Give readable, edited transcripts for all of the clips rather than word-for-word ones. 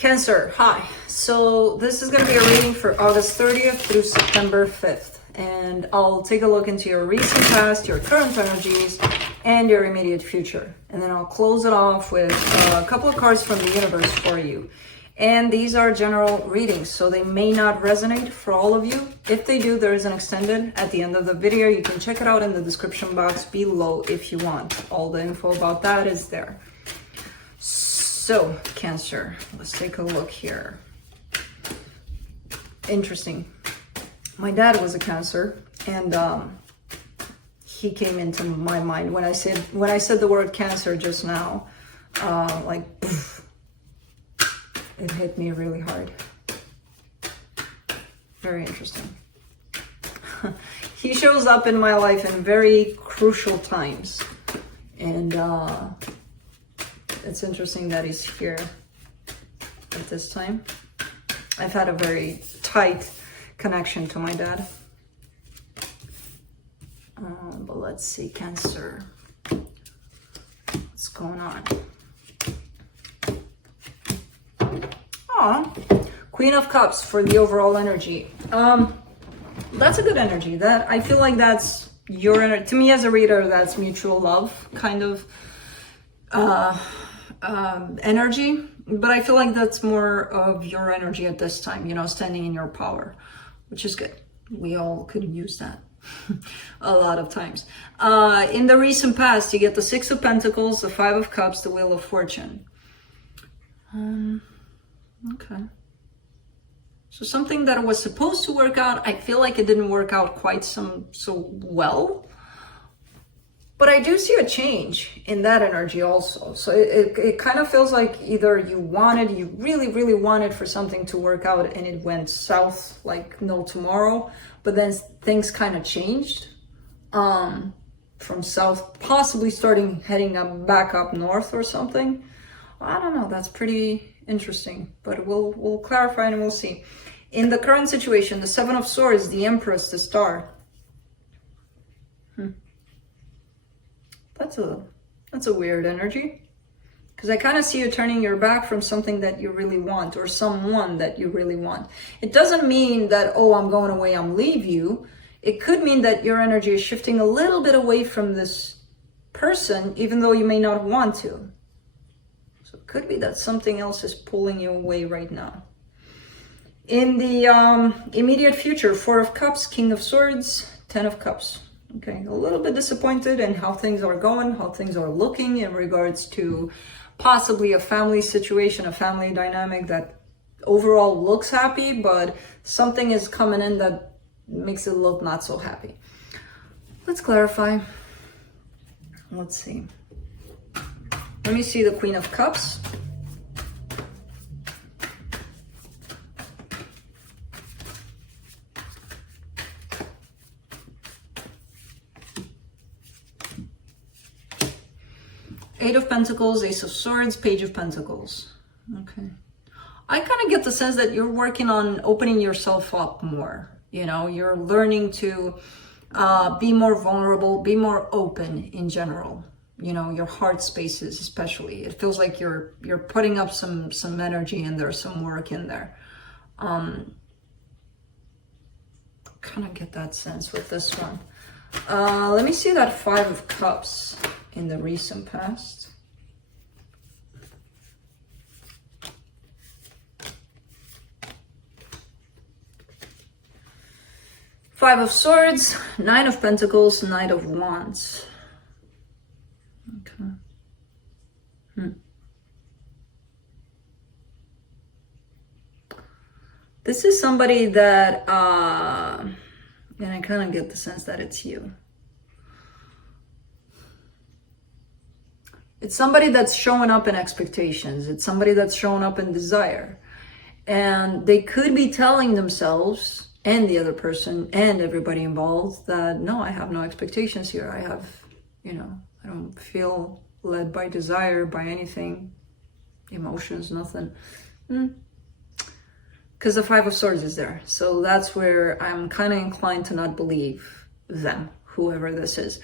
Cancer, hi. So this is going to be a reading for August 30th through September 5th. And I'll take a look into your recent past, your current energies, and your immediate future. And then I'll close it off with a couple of cards from the universe for you. And these are general readings, so they may not resonate for all of you. If they do, there is an extended at the end of the video. You can check it out in the description box below if you want. All the info about that is there. So, Cancer, let's take a look here. Interesting. My dad was a Cancer, and he came into my mind when I said the word Cancer just now. Like, poof, it hit me really hard. Very interesting. He shows up in my life in very crucial times, and it's interesting that he's here at this time. I've had a very tight connection to my dad. But let's see, Cancer. What's going on? Queen of Cups for the overall energy. That's a good energy. That I feel like that's your energy. To me as a reader, that's mutual love kind of energy, but I feel like that's more of your energy at this time, you know, standing in your power, which is good. We all could use that a lot of times. In the recent past, you get the Six of Pentacles, the Five of Cups, the Wheel of Fortune. Okay. So something that was supposed to work out, I feel like it didn't work out quite so well. But I do see a change in that energy also. So it kind of feels like either you really wanted for something to work out and it went south like no tomorrow, but then things kind of changed from south, possibly heading back up north or something. I don't know, that's pretty interesting, but we'll clarify and we'll see. In the current situation, the Seven of Swords, the Empress, the Star. That's a weird energy, because I kind of see you turning your back from something that you really want or someone that you really want. It doesn't mean that, oh, I'm going away, I'm leave you. It could mean that your energy is shifting a little bit away from this person, even though you may not want to. So it could be that something else is pulling you away right now. In the immediate future, Four of Cups, King of Swords, Ten of Cups. Okay, a little bit disappointed in how things are going, how things are looking in regards to possibly a family situation, a family dynamic that overall looks happy, but something is coming in that makes it look not so happy. Let's clarify. Let's see. Let me see the Queen of Cups. Eight of Pentacles, Ace of Swords, Page of Pentacles. Okay. I kind of get the sense that you're working on opening yourself up more. You know, you're learning to be more vulnerable, be more open in general. You know, your heart spaces especially. It feels like you're putting up some energy in there, some work in there. Kind of get that sense with this one. Let me see that Five of Cups in the recent past. Five of Swords, Nine of Pentacles, Knight of Wands. Okay. This is somebody that, and I kind of get the sense that it's you. It's somebody that's showing up in expectations. It's somebody that's showing up in desire. And they could be telling themselves and the other person and everybody involved that, no, I have no expectations here. I have, you know, I don't feel led by desire, by anything, emotions, nothing. Because the Five of Swords is there. So that's where I'm kind of inclined to not believe them, whoever this is.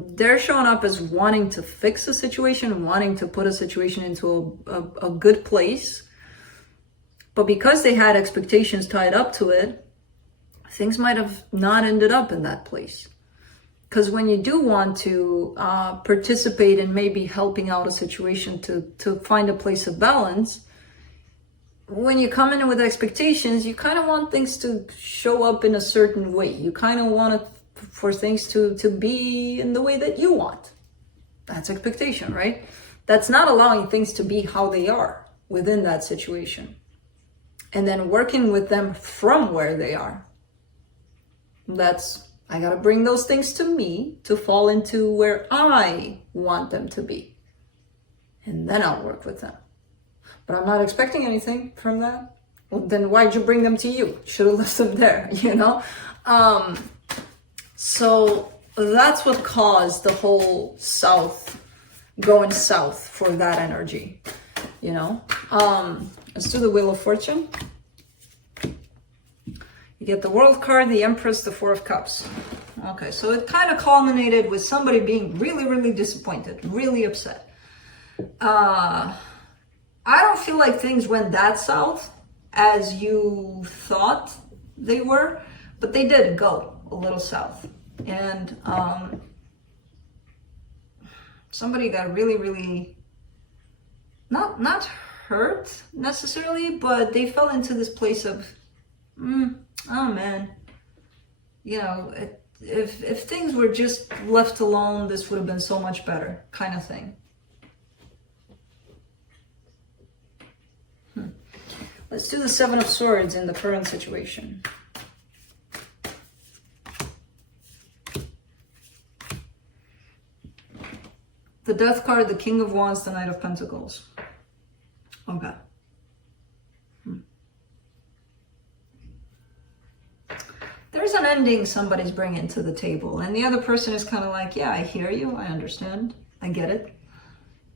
they're showing up as wanting to fix a situation, wanting to put a situation into a good place. But because they had expectations tied up to it, things might have not ended up in that place. Because when you do want to participate in maybe helping out a situation to find a place of balance, when you come in with expectations, you kind of want things to show up in a certain way. You kind of want for things to be in the way that you want. That's expectation, right? That's not allowing things to be how they are within that situation. And then working with them from where they are. That's, I gotta bring those things to me to fall into where I want them to be. And then I'll work with them. But I'm not expecting anything from that. Well, then why'd you bring them to you? Should have left them there, you know? So that's what caused the whole going south for that energy, you know? Let's do the Wheel of Fortune. You get the World card, the Empress, the Four of Cups. Okay, so it kind of culminated with somebody being really, really disappointed, really upset. I don't feel like things went that south as you thought they were, but they did go a little south. And somebody got really, really, not hurt necessarily, but they fell into this place of, oh man, you know, if things were just left alone, this would have been so much better, kind of thing. Let's do the Seven of Swords in the current situation. The Death card, the King of Wands, the Knight of Pentacles. Okay. There's an ending somebody's bringing to the table, and the other person is kind of like, yeah, I hear you, I understand, I get it,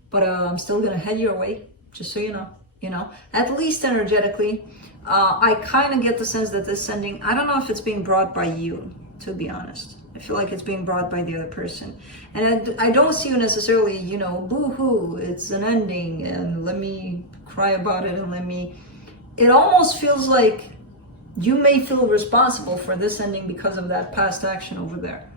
but I'm still gonna head your way, just so you know, at least energetically. I kind of get the sense that this ending, I don't know if it's being brought by you, to be honest. I feel like it's being brought by the other person, and I don't see you necessarily, you know, boo-hoo, it's an ending, and let me cry about it, and it almost feels like you may feel responsible for this ending because of that past action over there.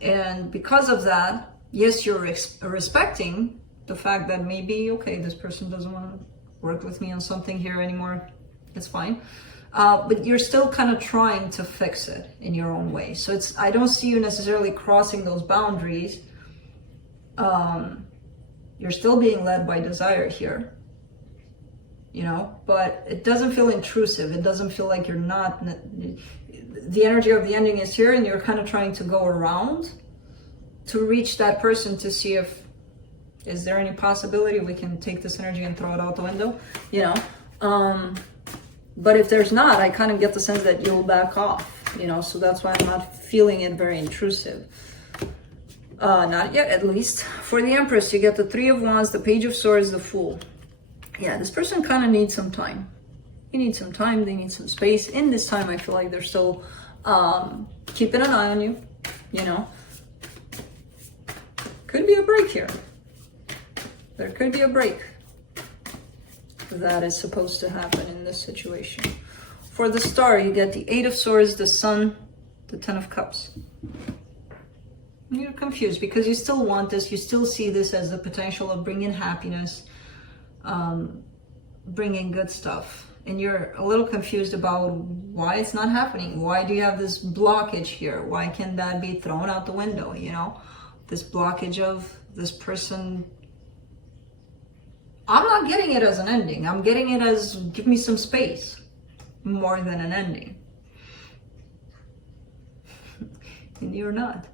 And because of that, yes, you're respecting the fact that maybe, okay, this person doesn't want to work with me on something here anymore. It's fine. But you're still kind of trying to fix it in your own way. So I don't see you necessarily crossing those boundaries. You're still being led by desire here. You know, but it doesn't feel intrusive. It doesn't feel like you're not, the energy of the ending is here and you're kind of trying to go around to reach that person to see is there any possibility we can take this energy and throw it out the window, you know? But if there's not, I kind of get the sense that you'll back off, you know, so that's why I'm not feeling it very intrusive. Not yet, at least. For the Empress, you get the Three of Wands, the Page of Swords, the Fool. Yeah, this person kind of needs some time. They need some time, they need some space. In this time, I feel like they're still keeping an eye on you, you know. Could be a break here. There could be a break that is supposed to happen in this situation. For the Star, you get the Eight of Swords, the Sun, the Ten of Cups. You're confused because you still want this, you still see this as the potential of bringing happiness, bringing good stuff, and you're a little confused about why it's not happening. Why do you have this blockage here? Why can't that be thrown out the window? You know, this blockage of this person. I'm not getting it as an ending. I'm getting it as give me some space more than an ending. And you're not.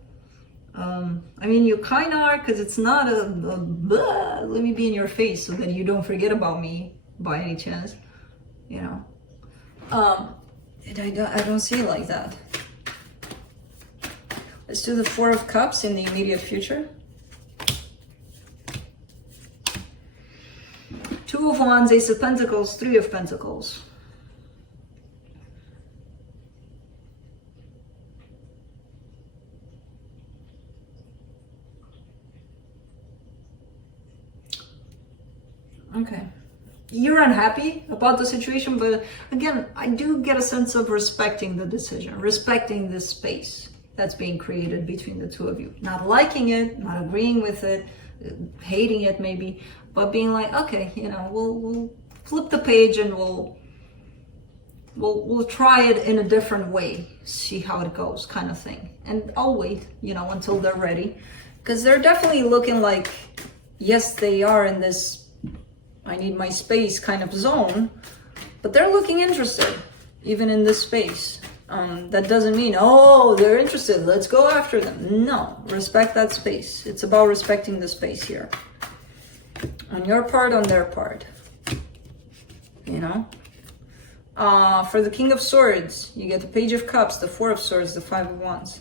I mean, you kind of are, because it's not let me be in your face so that you don't forget about me by any chance, you know. I don't see it like that. Let's do the Four of Cups in the immediate future. Two of Wands, Ace of Pentacles, Three of Pentacles. you're unhappy about the situation, but again, I do get a sense of respecting the decision, respecting this space that's being created between the two of you. Not liking it, not agreeing with it, hating it maybe, but being like, okay, you know, we'll flip the page and we'll try it in a different way, see how it goes, kind of thing. And I'll wait, you know, until they're ready, because they're definitely looking like, yes, they are in this I need my space kind of zone, but they're looking interested, even in this space. That doesn't mean, oh, they're interested, let's go after them. No, respect that space. It's about respecting the space here. On your part, on their part. You know? For the King of Swords, you get the Page of Cups, the Four of Swords, the Five of Wands.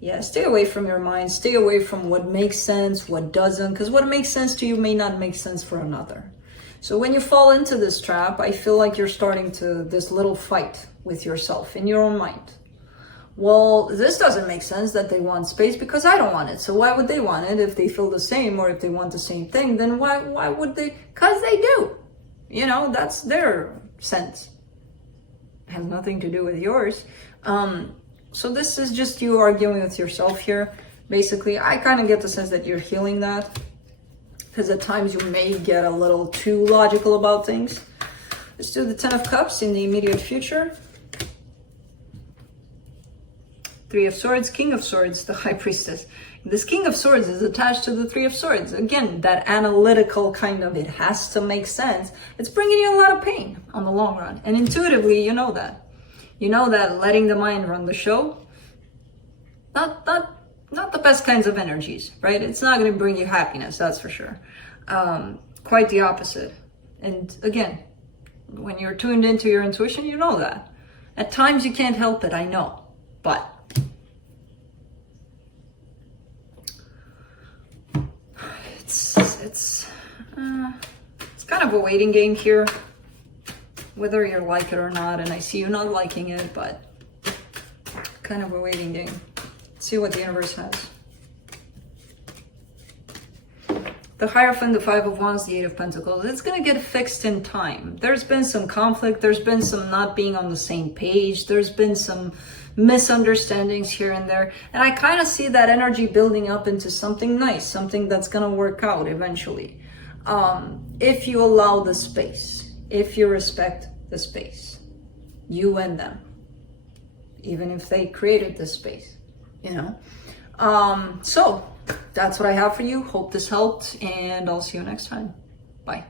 Yeah, stay away from your mind. Stay away from what makes sense, what doesn't. Because what makes sense to you may not make sense for another. So when you fall into this trap, I feel like you're starting to this little fight with yourself in your own mind. Well, this doesn't make sense that they want space because I don't want it. So why would they want it if they feel the same, or if they want the same thing? Then why would they? Because they do. You know, that's their sense. It has nothing to do with yours. So this is just you arguing with yourself here. Basically, I kind of get the sense that you're healing that, because at times you may get a little too logical about things. Let's do the Ten of Cups in the immediate future. Three of Swords, King of Swords, the High Priestess. This King of Swords is attached to the Three of Swords. Again, that analytical kind of, it has to make sense. It's bringing you a lot of pain on the long run. And intuitively, you know that. You know that letting the mind run the show, not the best kinds of energies, right? It's not going to bring you happiness, that's for sure. Quite the opposite. And again, when you're tuned into your intuition, you know that. At times you can't help it, I know, but it's kind of a waiting game here, whether you like it or not. And I see you not liking it, but kind of a waiting game. See what the universe has. The Hierophant, the Five of Wands, the Eight of Pentacles. It's going to get fixed in time. There's been some conflict. There's been some not being on the same page. There's been some misunderstandings here and there. And I kind of see that energy building up into something nice, something that's going to work out eventually. If you allow the space, if you respect the space, you and them, even if they created this space, you know. So that's what I have for you. Hope this helped, and I'll see you next time. Bye.